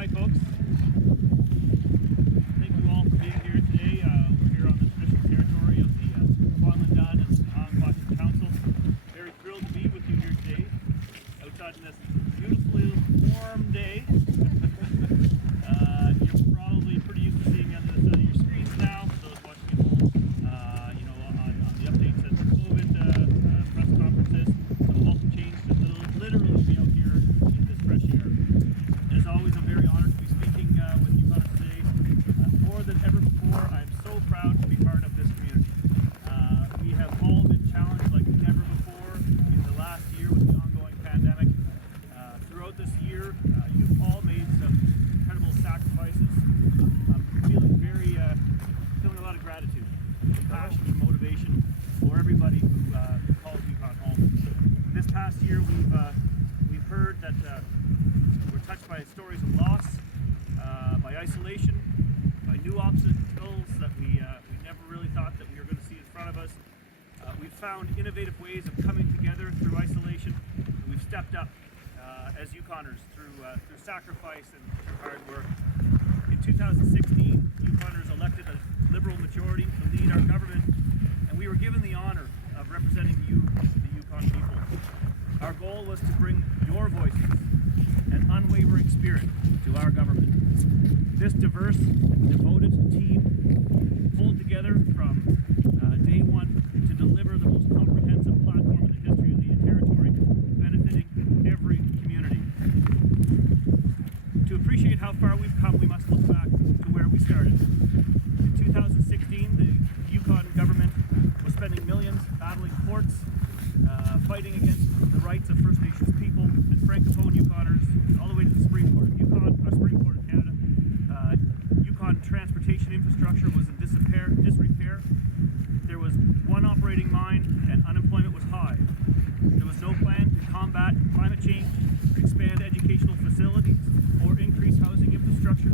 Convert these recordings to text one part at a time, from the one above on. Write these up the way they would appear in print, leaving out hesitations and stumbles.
Hi folks. Thank you all for being here today. We're here on the traditional territory of the Kwanlin and Anquatin Council. Very thrilled to be with you here today, outside in this beautifully warm day. You're probably pretty used to seeing under the sun of your screens now, for those watching at home, on the updates at the COVID press conferences. So welcome change to literally be out here in this fresh air. As always, I'm very honored to be speaking with you guys today. More than ever before, I'm so proud to be part of this community. We have all been challenged like never before in the last year with the ongoing pandemic. Throughout this year, you've all made some incredible sacrifices. I'm feeling a lot of gratitude, compassion, and motivation for everybody who calls Yukon home. This past year, we've heard that we're touched by stories of loss, by isolation, by new obstacles that we never really thought that we were going to see in front of us. We've found innovative ways of coming together through isolation. We've stepped up as Yukoners through sacrifice and through hard work. In 2016, Yukoners elected a Liberal majority to lead our government, and we were given the honor of representing you, the Yukon people. Our goal was to bring your voices and unwavering spirit to our government. This diverse and devoted team pulled together from day one to deliver the most comprehensive platform in the history of the territory, benefiting every community. To appreciate how far we've come, we must look back to where we started. In 2016, the Yukon government was spending millions battling courts, fighting against the rights of First Nations people and Francophone Yukoners, all the way to the Supreme Court of Supreme Court of Canada. Yukon transportation infrastructure was in disrepair. There was one operating mine, and unemployment was high. There was no plan to combat climate change, expand educational facilities, or increase housing infrastructure.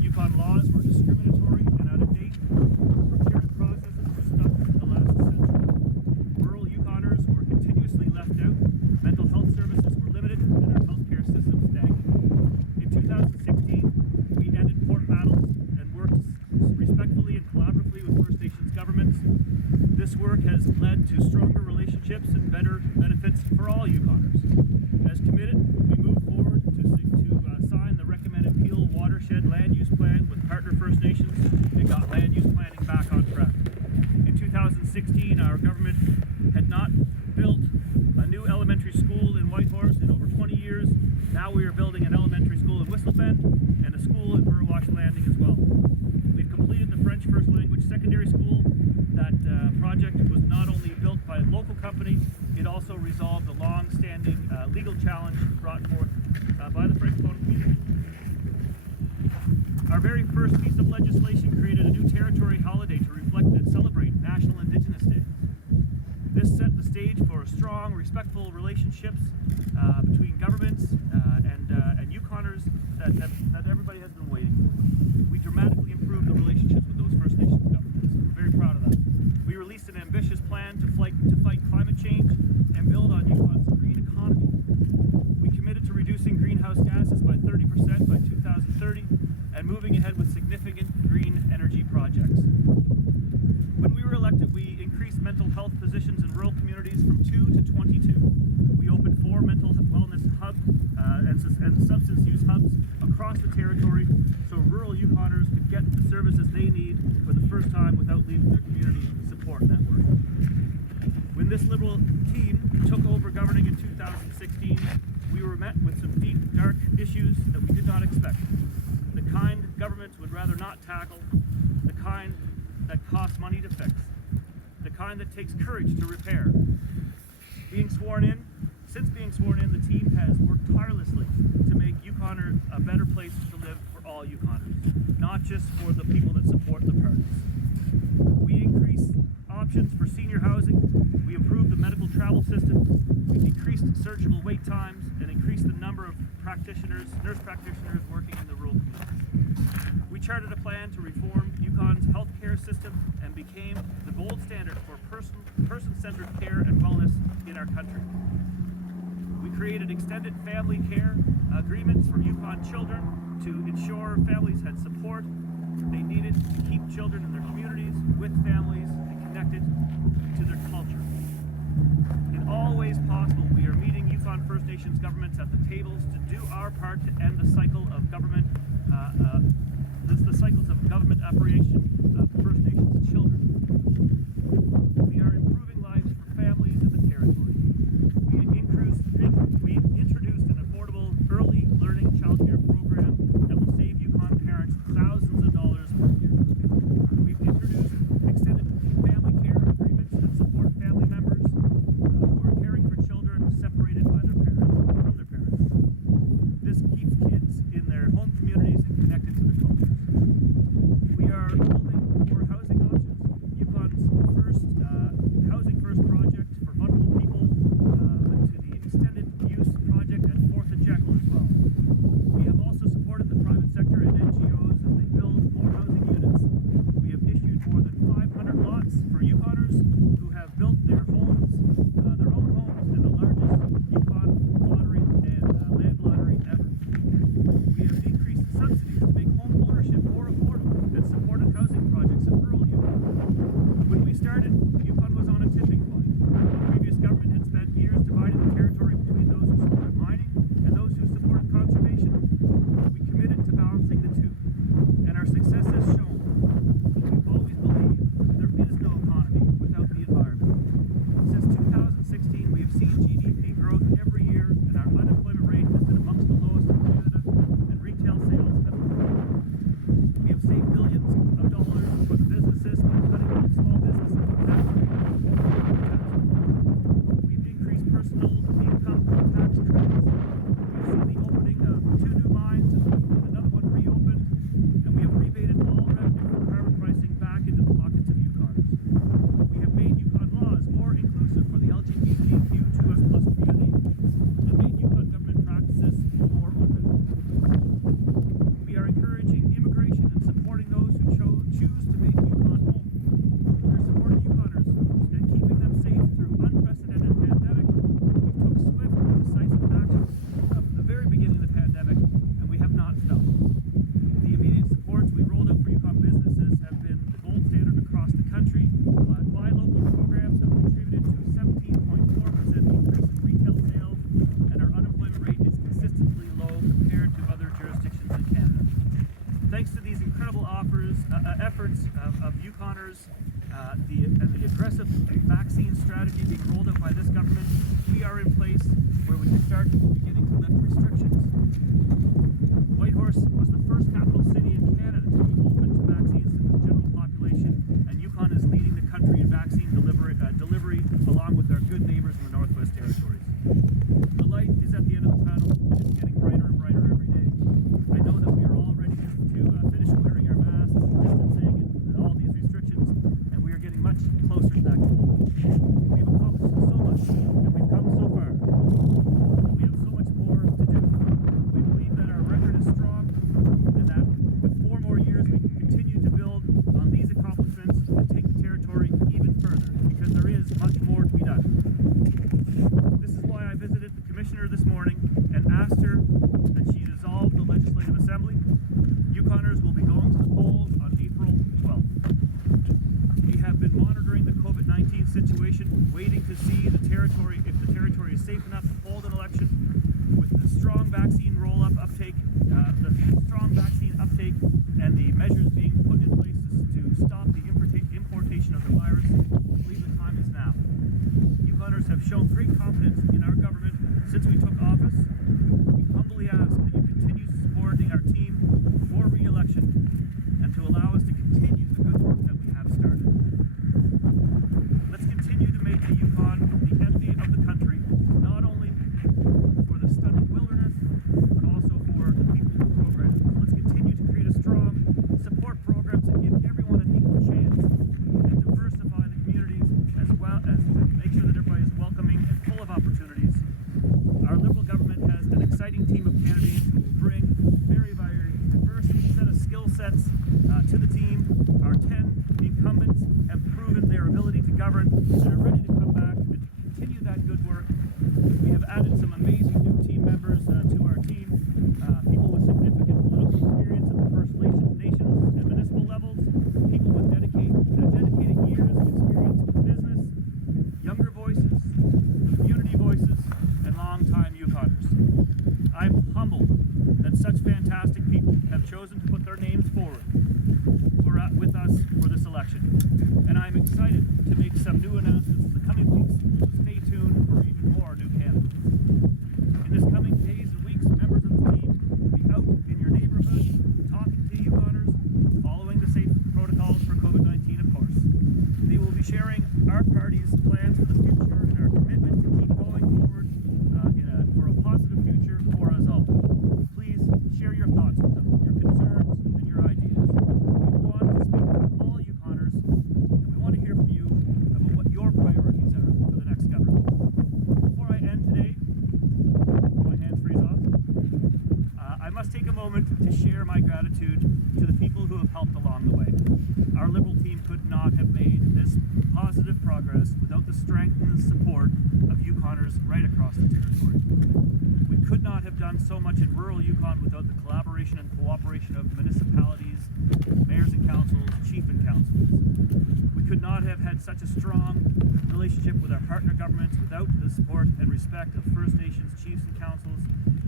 Yukon laws were discriminatory and out of date. Procurement processes were stuck in the last century. Rural Yukoners were continuously left out. Mental health services were limited, and our healthcare system stagnated. In 2016, we ended court battles and worked respectfully and collaboratively with First Nations governments. This work has led to stronger relationships and better benefits for all Yukoners. As committed, we move forward to sign the recommended Peel Watershed Land Use Plan with partner First Nations and got land use planning back on track. In 2016, our government had not built a new elementary school in Whitehorse in over 20 years. Now we are building an elementary school in Whistlebend and a school in Burwash Landing as well. We've completed the French First Language Secondary School. That project was not only built by a local company, it also resolved a long-standing legal challenge brought forth by the Francophone community. Our very first piece of legislation created a new territory holiday to reflect and celebrate National Indigenous Day. This set the stage for strong, respectful relationships between governments and Yukoners that everybody has been waiting for. We dramatically improved the relationships with those First Nations governments. We're very proud of that. We released an ambitious plan to fight climate change and build on Yukon's green economy. We committed to reducing greenhouse gases by 30% by 2030 and moving ahead with significant green energy projects. When we were elected, we increased mental health positions in rural communities from 2 to 22. We opened 4 mental wellness hubs and substance use hubs across the territory so rural Yukoners could get the services they need for the first time without leaving their community support network. When this Liberal team took over governing in 2016, we were met with some deep, dark issues that we did not expect. The kind governments would rather not tackle, the kind that costs money to fix, the kind that takes courage to repair. Since being sworn in, the team has worked tirelessly to make Yukon a better place to live for all Yukoners, not just for the people that support the parties. We increased options for senior housing, we improved the medical travel system, we decreased surgical wait times, and increased the number of nurse practitioners working in the rural communities. We charted a plan to reform Yukon's healthcare system and became the gold standard for person-centered care and wellness in our country. We created extended family care agreements for Yukon children to ensure families had support they needed to keep children in their communities, with families, and connected to their culture. In all ways possible, we are meeting Yukon First Nations governments at the tables to do our part to end the cycle of government, the cycles of government appropriation of First Nations children. We are improving lives for families in the territory. We introduced an affordable early learning childcare program that will save Yukon parents thousands of dollars per year. We've introduced extended family care agreements that support family members who are caring for children separated from their parents. This keeps kids in their home communities and connected to their cultures. We are building more housing options. Yukon's first housing first project for vulnerable people to the extended use project at 4th and Jekyll as well. We have also supported the private sector and NGOs as they build more housing units. We have issued more than 500 lots for Yukoners who have built their homes, their own homes, in the largest Yukon lottery and land lottery ever. We have increased subsidies to make home ownership more affordable and supported housing projects in rural Yukon. When we started, Yukon was on a tipping point. The previous government had spent years dividing the territory between those who supported mining and those who supported conservation. We committed to balancing the two, and our success has shown what we've always believed: there is no economy without the environment. Since 2016, we have seen GDP growth every year, and our unemployment rate has been amongst the lowest in Canada, and retail sales have grown. We have saved billions of dollars for the businesses by cutting out small businesses tax rates. We've increased personal income tax credits. We've seen the opening of 2 new mines and another one reopened, and we have rebated all revenue from carbon pricing back into the pockets of Yukoners. We have made Yukon laws more inclusive for the LGBTQ2S+ community and made Yukon government practices more open. We are encouraging immigration and supporting those who choose to make Yukon home. We are supporting Yukoners and keeping them safe through unprecedented pandemic. We took swift and decisive action from the very beginning of the pandemic, and we have not stopped. The immediate supports we rolled out for Yukon businesses have been the gold standard across the country. Buy local programs have contributed to a 17.4% increase in retail sales, and our unemployment rate is consistently low compared to other jurisdictions in Canada. Thanks to these incredible efforts of Yukoners and the aggressive vaccine strategy being rolled out by this government, we are in place where we can start beginning to lift restrictions. Whitehorse was the first capital city in Canada to be open to vaccines to the general population, and Yukon is leading the country in vaccine delivery along with our good neighbors in the Northwest Territories. The light is at the end of the tunnel, and it's getting brighter and brighter every day. I know that we are all ready to finish wearing our masks and distancing and all these restrictions, and we are getting much closer to that goal. We've accomplished so much, and we've come so far. But we have so much more to do. We believe that our record is strong, and that with 4 more years we can continue to build on these accomplishments and take the territory even further, because there is much more to be done. This is why I visited the Commissioner this morning and asked her that she dissolve the Legislative Assembly. Yukoners will be going to the polls on April 12th. We have been monitoring the COVID-19 situation, waiting to see if the territory is safe enough to hold an election. With the strong vaccine uptake, and the measures being put in place to stop the importation of the virus, I believe the time is now. Yukoners have shown great confidence in our government since we took office. We humbly ask that you continue supporting our team for re-election and to allow us to continue the good work that we have started. Let's continue to make the Yukon the envy of the country, not only for the stunning wilderness, but also for the people programs. Let's continue to create a strong support programs that give everyone an equal chance and diversify the communities, as well as make sure that everybody is welcoming and full of opportunities. Our Liberal government has an exciting team of candidates who will bring very, very fantastic people have chosen to put their names forward with us for this election. And I'm excited to make some new announcements in the coming weeks, so stay tuned for even more new candidates. In this coming days and weeks, members of the team will be out in your neighborhood talking to Yukoners, following the safe protocols for COVID-19, of course. They will be sharing our party's plans for the future and our commitment to keep going forward for a positive future for us all. Please share your thoughts with them, your concerns and your ideas. We want to speak to all Yukoners, and we want to hear from you about what your priorities are for the next government. Before I end today, before my hands freeze off, I must take a moment to share my gratitude to the people who have helped along the way. Our Liberal team could not have made this positive progress without the strength and the support of Yukoners right across the territory. We could not have done so much in rural Yukon without the collaboration and cooperation of municipalities, mayors and councils, chief and councils. We could not have had such a strong relationship with our partner governments without the support and respect of First Nations chiefs and councils,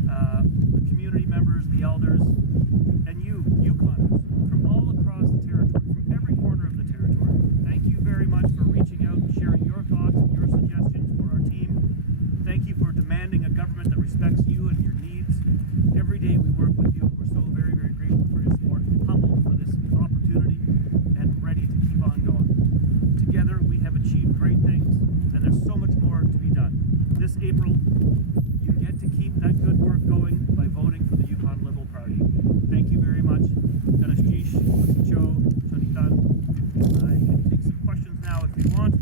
the community members, the elders, and you, Yukoners, from all across the territory, from every corner of the territory. Thank you very much for reaching out and sharing your thoughts and your suggestions for our team. Thank you for demanding a government that respects you and your needs. Every day we work with you, and we're so very, very grateful for your support, humbled for this opportunity, and ready to keep on going. Together we have achieved great things, and there's so much more to be done. This April, you get to keep that good work going by voting for the Yukon Liberal Party. Thank you very much. I can take some questions now if you want.